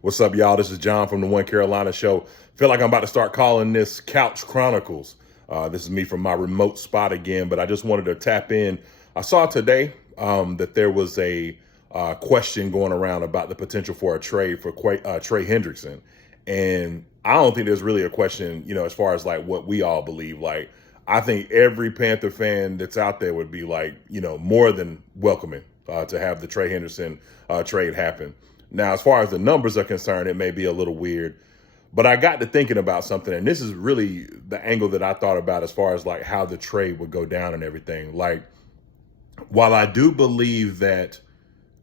What's up, y'all? This is John from the One Carolina Show. Feel like I'm about to start calling this Couch Chronicles. This is me from my remote spot again, but I just wanted to tap in. I saw today that there was a question going around about the potential for a trade for Trey Hendrickson. And I don't think there's really a question, as far as like what we all believe. Like, I think every Panther fan that's out there would be like, more than welcoming to have the Trey Hendrickson trade happen. Now, as far as the numbers are concerned, it may be a little weird, but I got to thinking about something, and this is really the angle that I thought about as far as like how the trade would go down and everything. Like, while I do believe that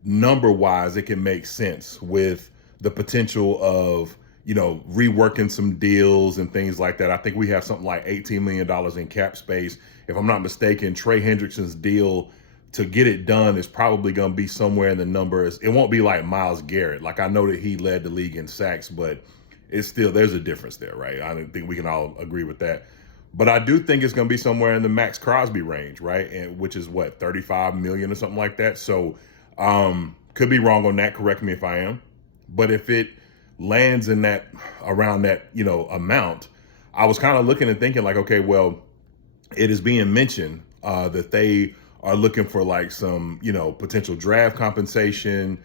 number-wise it can make sense with the potential of, reworking some deals and things like that. I think we have something like $18 million in cap space. If I'm not mistaken, Trey Hendrickson's deal to get it done is probably going to be somewhere in the numbers. It won't be like Myles Garrett. Like, I know that he led the league in sacks, but it's still, there's a difference there, right? I don't think we can all agree with that. But I do think it's going to be somewhere in the Max Crosby range, right? And which is what, 35 million or something like that. So could be wrong on that. Correct me if I am. But if it lands in that, around that, amount, I was kind of looking and thinking like, okay, well, it is being mentioned that they are looking for like some, potential draft compensation,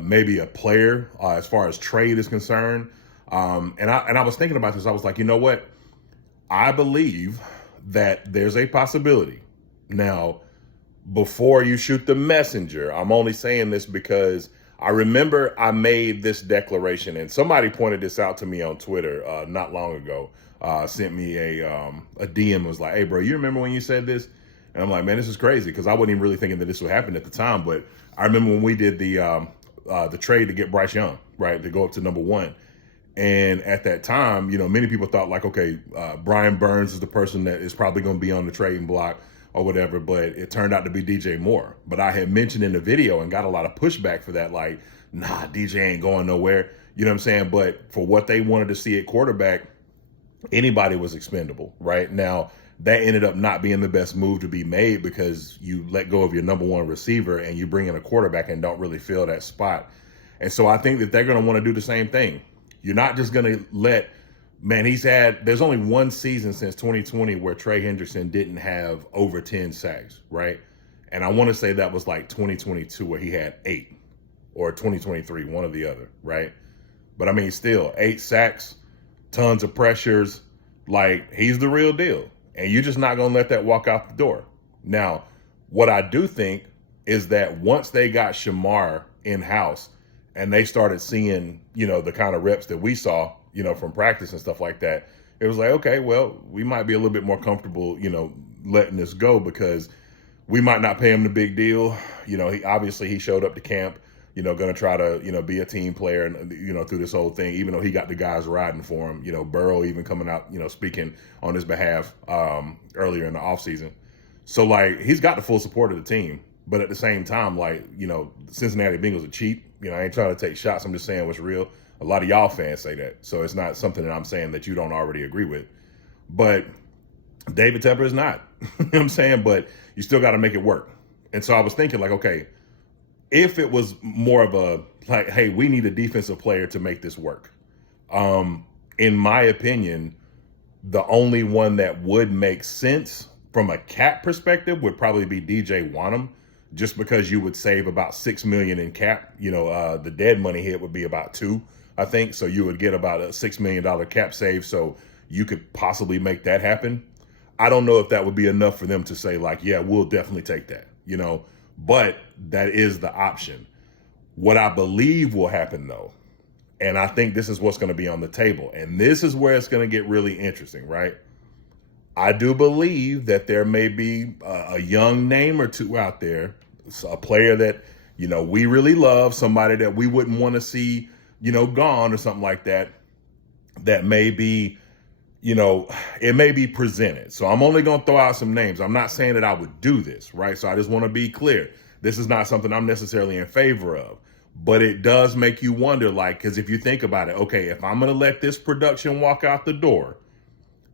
maybe a player as far as trade is concerned. And I was thinking about this. I was like, you know what? I believe that there's a possibility. Now, before you shoot the messenger, I'm only saying this because I remember I made this declaration, and somebody pointed this out to me on Twitter not long ago. Sent me a DM and was like, hey, bro, you remember when you said this? And I'm like, man, this is crazy, because I wasn't even really thinking that this would happen at the time. But I remember when we did the trade to get Bryce Young, right, to go up to number one. And at that time, many people thought like, okay, Brian Burns is the person that is probably going to be on the trading block or whatever, but it turned out to be DJ Moore. But I had mentioned in the video and got a lot of pushback for that, like, nah, DJ ain't going nowhere. You know what I'm saying? But for what they wanted to see at quarterback, anybody was expendable, right? Now, that ended up not being the best move to be made, because you let go of your number one receiver and you bring in a quarterback and don't really fill that spot. And so I think that they're going to want to do the same thing. You're not just going to let, man, there's only one season since 2020 where Trey Hendrickson didn't have over 10 sacks, right? And I want to say that was like 2022 where he had 8, or 2023, one or the other, right? But I mean, still 8 sacks, tons of pressures, like, he's the real deal. And you're just not going to let that walk out the door. Now, what I do think is that once they got Shamar in-house and they started seeing, the kind of reps that we saw, from practice and stuff like that, it was like, okay, well, we might be a little bit more comfortable, letting this go, because we might not pay him the big deal. He showed up to camp, going to try to, be a team player and, through this whole thing, even though he got the guys riding for him, Burrow even coming out, speaking on his behalf earlier in the offseason. So, like, he's got the full support of the team. But at the same time, like, Cincinnati Bengals are cheap. I ain't trying to take shots. I'm just saying what's real. A lot of y'all fans say that. So it's not something that I'm saying that you don't already agree with. But David Tepper is not. You know what I'm saying? But you still got to make it work. And so I was thinking, like, okay, if it was more of a, like, hey, we need a defensive player to make this work. In my opinion, the only one that would make sense from a cap perspective would probably be DJ Wanham, just because you would save about $6 million in cap. The dead money hit would be about $2 million, I think. So you would get about a $6 million cap save. So you could possibly make that happen. I don't know if that would be enough for them to say like, yeah, we'll definitely take that, but that is the option. What I believe will happen though, and I think this is what's going to be on the table, and this is where it's going to get really interesting, right? I do believe that there may be a young name or two out there, a player that, we really love, somebody that we wouldn't want to see, gone or something like that, that may be, it may be presented. So I'm only going to throw out some names. I'm not saying that I would do this, right? So I just want to be clear. This is not something I'm necessarily in favor of, but it does make you wonder, like, because if you think about it, okay, if I'm going to let this production walk out the door,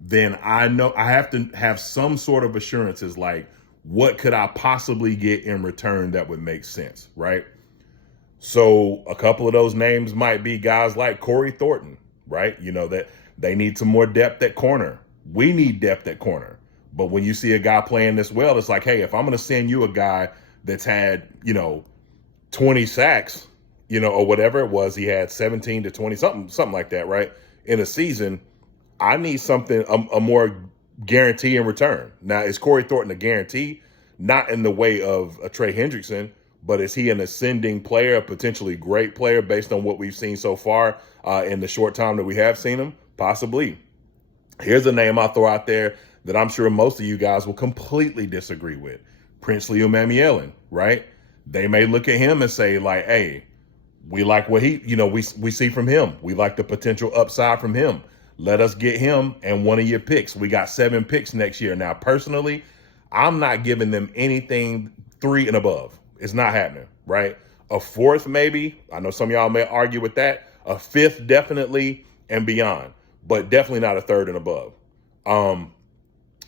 then I know I have to have some sort of assurances, like, what could I possibly get in return that would make sense, right? So a couple of those names might be guys like Corey Thornton, right? That they need some more depth at corner. We need depth at corner. But when you see a guy playing this well, it's like, hey, if I'm going to send you a guy that's had, 20 sacks, or whatever it was, he had 17 to 20, something like that, right? In a season, I need something, a more guarantee in return. Now, is Corey Thornton a guarantee? Not in the way of a Trey Hendrickson, but is he an ascending player, a potentially great player based on what we've seen so far in the short time that we have seen him? Possibly. Here's a name I'll throw out there that I'm sure most of you guys will completely disagree with. Princely Umamuelen, right? They may look at him and say, like, hey, we like what we see from him. We like the potential upside from him. Let us get him and one of your picks. We got 7 picks next year. Now, personally, I'm not giving them anything 3 and above. It's not happening, right? A 4th, maybe. I know some of y'all may argue with that. A 5th, definitely, and beyond. But definitely not a 3rd and above.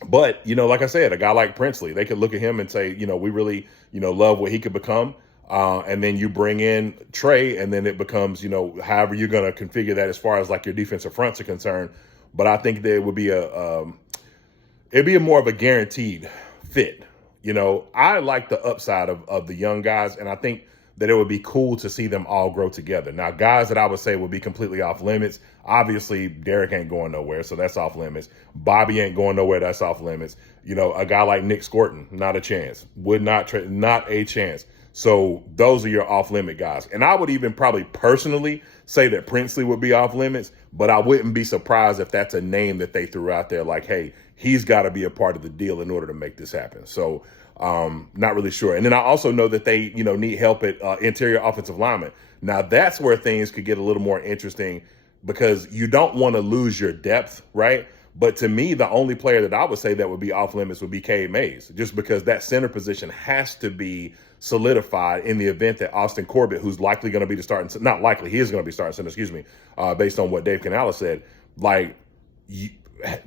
But, like I said, a guy like Princely, they could look at him and say, we really, love what he could become. And then you bring in Trey, and then it becomes, however you're going to configure that as far as like your defensive fronts are concerned. But I think that it would be it'd be more of a guaranteed fit. I like the upside of the young guys, and I think that it would be cool to see them all grow together. Now, guys that I would say would be completely off limits. Obviously, Derek ain't going nowhere, so that's off limits. Bobby ain't going nowhere, that's off limits. A guy like Nick Scorton, not a chance. Not a chance. So those are your off-limit guys. And I would even probably personally say that Princely would be off limits, but I wouldn't be surprised if that's a name that they threw out there like, hey, he's got to be a part of the deal in order to make this happen. So not really sure. And then I also know that they, need help at interior offensive linemen. Now, that's where things could get a little more interesting because you don't want to lose your depth, right? But to me, the only player that I would say that would be off limits would be Cade Mays, just because that center position has to be solidified in the event that Austin Corbett, who's likely going to be the starting, not likely, he is going to be starting center, based on what Dave Canales said,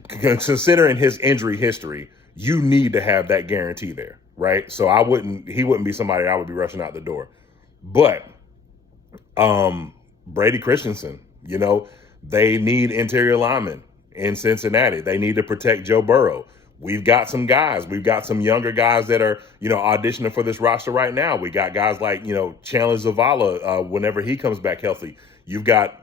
considering his injury history, you need to have that guarantee there, right? So he wouldn't be somebody I would be rushing out the door. But Brady Christensen, they need interior linemen in Cincinnati. They need to protect Joe Burrow. We've got some guys. We've got some younger guys that are, auditioning for this roster right now. We got guys like, Chandler Zavala whenever he comes back healthy. You've got,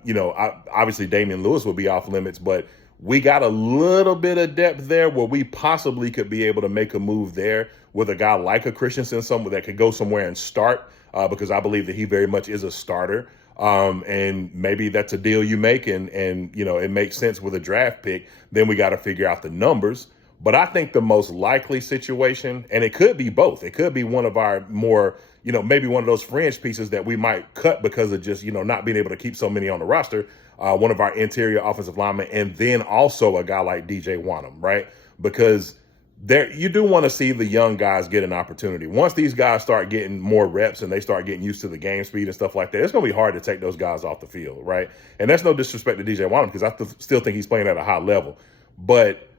obviously Damian Lewis will be off limits, but we got a little bit of depth there where we possibly could be able to make a move there with a guy like a Christensen, someone that could go somewhere and start because I believe that he very much is a starter. And maybe that's a deal you make and it makes sense with a draft pick. Then we got to figure out the numbers. But I think the most likely situation, and it could be both. It could be one of our more, maybe one of those fringe pieces that we might cut because of just, not being able to keep so many on the roster. One of our interior offensive linemen, and then also a guy like DJ Wanham, right? Because you do want to see the young guys get an opportunity. Once these guys start getting more reps and they start getting used to the game speed and stuff like that, it's going to be hard to take those guys off the field, right? And that's no disrespect to DJ Wanham because I still think he's playing at a high level. But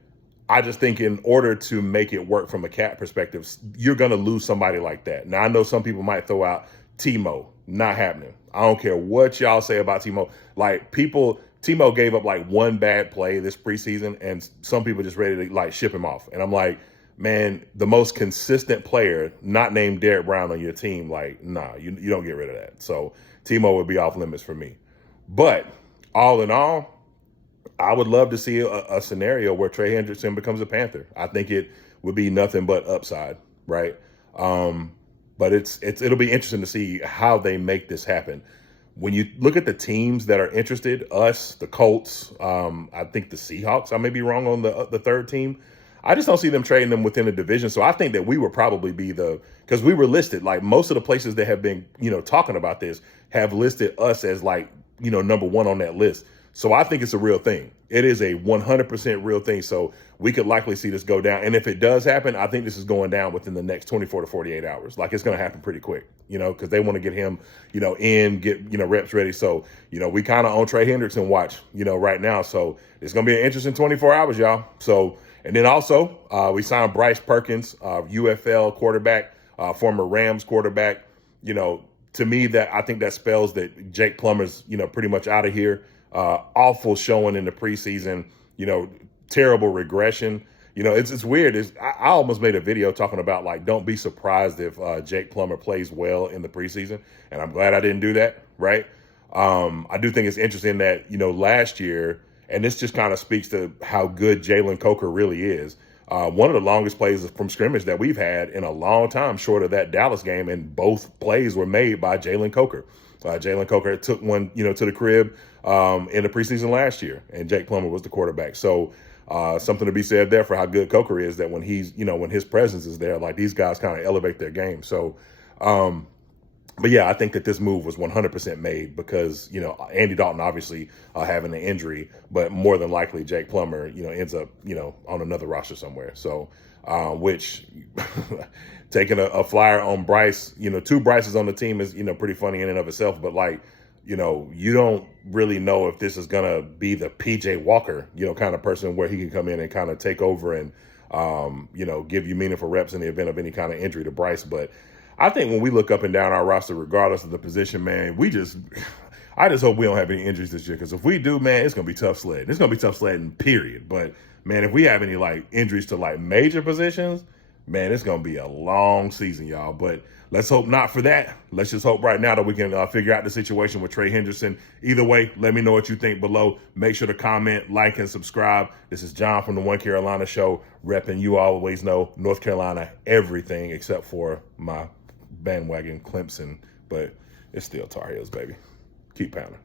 I just think in order to make it work from a cap perspective, you're going to lose somebody like that. Now, I know some people might throw out Timo. Not happening. I don't care what y'all say about Timo. Timo gave up like one bad play this preseason, and some people just ready to ship him off. And I'm like, man, the most consistent player, not named Derek Brown on your team, you don't get rid of that. So Timo would be off limits for me. But all in all, I would love to see a scenario where Trey Hendrickson becomes a Panther. I think it would be nothing but upside, right? But it'll be interesting to see how they make this happen. When you look at the teams that are interested, us, the Colts, I think the Seahawks, I may be wrong on the third team. I just don't see them trading them within the division. So I think that we would probably be because we were listed, most of the places that have been, talking about this have listed us as number one on that list. So I think it's a real thing. It is a 100% real thing. So we could likely see this go down. And if it does happen, I think this is going down within the next 24 to 48 hours. It's going to happen pretty quick, because they want to get him, get, reps ready. So, we kind of on Trey Hendrickson watch, right now. So it's going to be an interesting 24 hours, y'all. So, and then also we signed Bryce Perkins, UFL quarterback, former Rams quarterback, to me, that I think that spells that Jake Plummer's, pretty much out of here. Awful showing in the preseason, terrible regression. It's weird. I almost made a video talking about, like, don't be surprised if Jake Plummer plays well in the preseason. And I'm glad I didn't do that, right? I do think it's interesting that, last year, and this just kind of speaks to how good Jalen Coker really is. One of the longest plays from scrimmage that we've had in a long time, short of that Dallas game, and both plays were made by Jalen Coker. Jalen Coker took one, to the crib in the preseason last year, and Jake Plummer was the quarterback. So something to be said there for how good Coker is, that when he's, when his presence is there, like, these guys kind of elevate their game. So, but yeah, I think that this move was 100% made because, Andy Dalton obviously having an injury, but more than likely Jake Plummer, ends up, on another roster somewhere. So, which taking a flyer on Bryce, two Bryces on the team is, pretty funny in and of itself. But, like, you don't really know if this is going to be the PJ Walker, kind of person where he can come in and kind of take over and, give you meaningful reps in the event of any kind of injury to Bryce. But I think when we look up and down our roster, regardless of the position, man, I just hope we don't have any injuries this year. Because if we do, man, it's going to be tough sledding. It's going to be tough sledding, period. But, man, if we have any, like, injuries to, like, major positions, man, it's going to be a long season, y'all. But let's hope not for that. Let's just hope right now that we can figure out the situation with Trey Hendrickson. Either way, let me know what you think below. Make sure to comment, like, and subscribe. This is John from the One Carolina Show, repping, you always know, North Carolina, everything except for my bandwagon Clemson. But it's still Tar Heels, baby. Keep pounding.